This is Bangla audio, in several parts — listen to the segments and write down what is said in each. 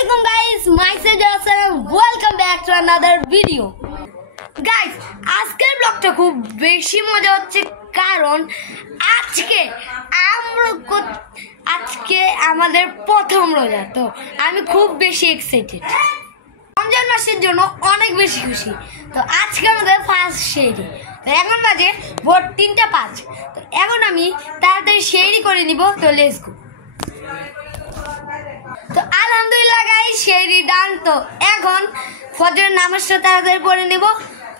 Assalamualaikum guys, myself Jasser and welcome back to another video. Guys, আজকের ব্লগটা খুব বেশি মজা হচ্ছে কারণ আজকে আমাদের প্রথম রোজা, তো আমি খুব বেশি এক্সাইটেড। রমজান মাসের জন্য অনেক বেশি খুশি। তো আজকে আমাদের ফার্স্ট সেহরি, তো এখন বাজে ভোর 3:05। তো এখন আমি তাড়াতাড়ি সেহরি করে নিব। তো লেটস গো। তো আলহামদুলিল্লাহ গাইস, সেহরি ডান। তো এখন ফজরের নামাজটা তাড়াতাড়ি পড়ে নিব,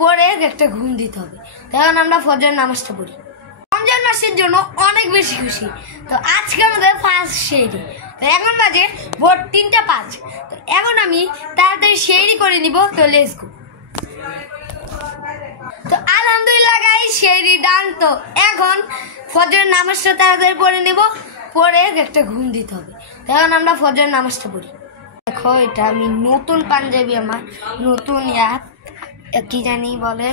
পরে একটা ঘুম দিতে হবে। তো এখন আমরা ফজরের নামাজটা পড়ি। রমজান মাসের জন্য অনেক বেশি খুশি। তো আজকে আমাদের ফার্স্ট সেহরি, তো এখন বাজে ভোর 3:05। তো এখন আমি তাড়াতাড়ি সেহরি করে নিব। তো লেটস গো। তো আলহামদুলিল্লাহ গাইস, সেহরি ডান। তো এখন ফজরের নামাজটা তাড়াতাড়ি পড়ে নিব, পরে একটা ঘুম দিতে হবে। তো এখন আমরা ফজরের নামাজটা পড়ি। দেখো, এটা আমি নতুন পাঞ্জাবি, আমার নতুন কি জানি বলে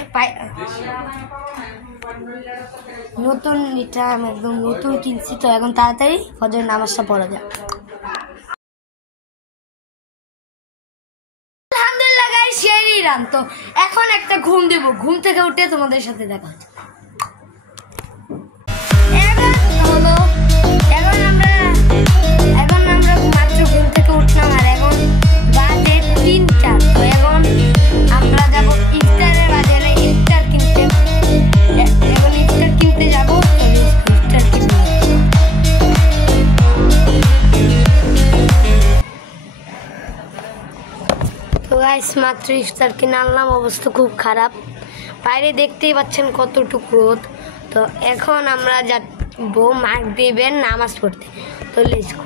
নতুন, এটা আমি একদম নতুন কিনছি। তো এখন তাড়াতাড়ি ফজরের নামাজটা পড়া যায়। আলহামদুলিল্লাহ গাইস, সেহরি রান। তো এখন একটা ঘুম দেব, ঘুম থেকে উঠে তোমাদের সাথে দেখা হচ্ছে। এখন আমরা মাত্র ঘুম থেকে উঠলাম, আর এখন বাজে 3টা। তো এখন আমরা যাবো ইফতারের বাজারে, ইফতার কিনতে। এখন ইফতার কিনতে যাবো। ইফতার কিনতে তো গাইস, মাত্র ইফতার কিনে আনলাম। অবস্থা খুব খারাপ, বাইরে দেখতেই পাচ্ছেন কতটুকু রোদ। তো এখন আমরা যাবো মাগরিবের নামাজ পড়তে। তো লেটস গো।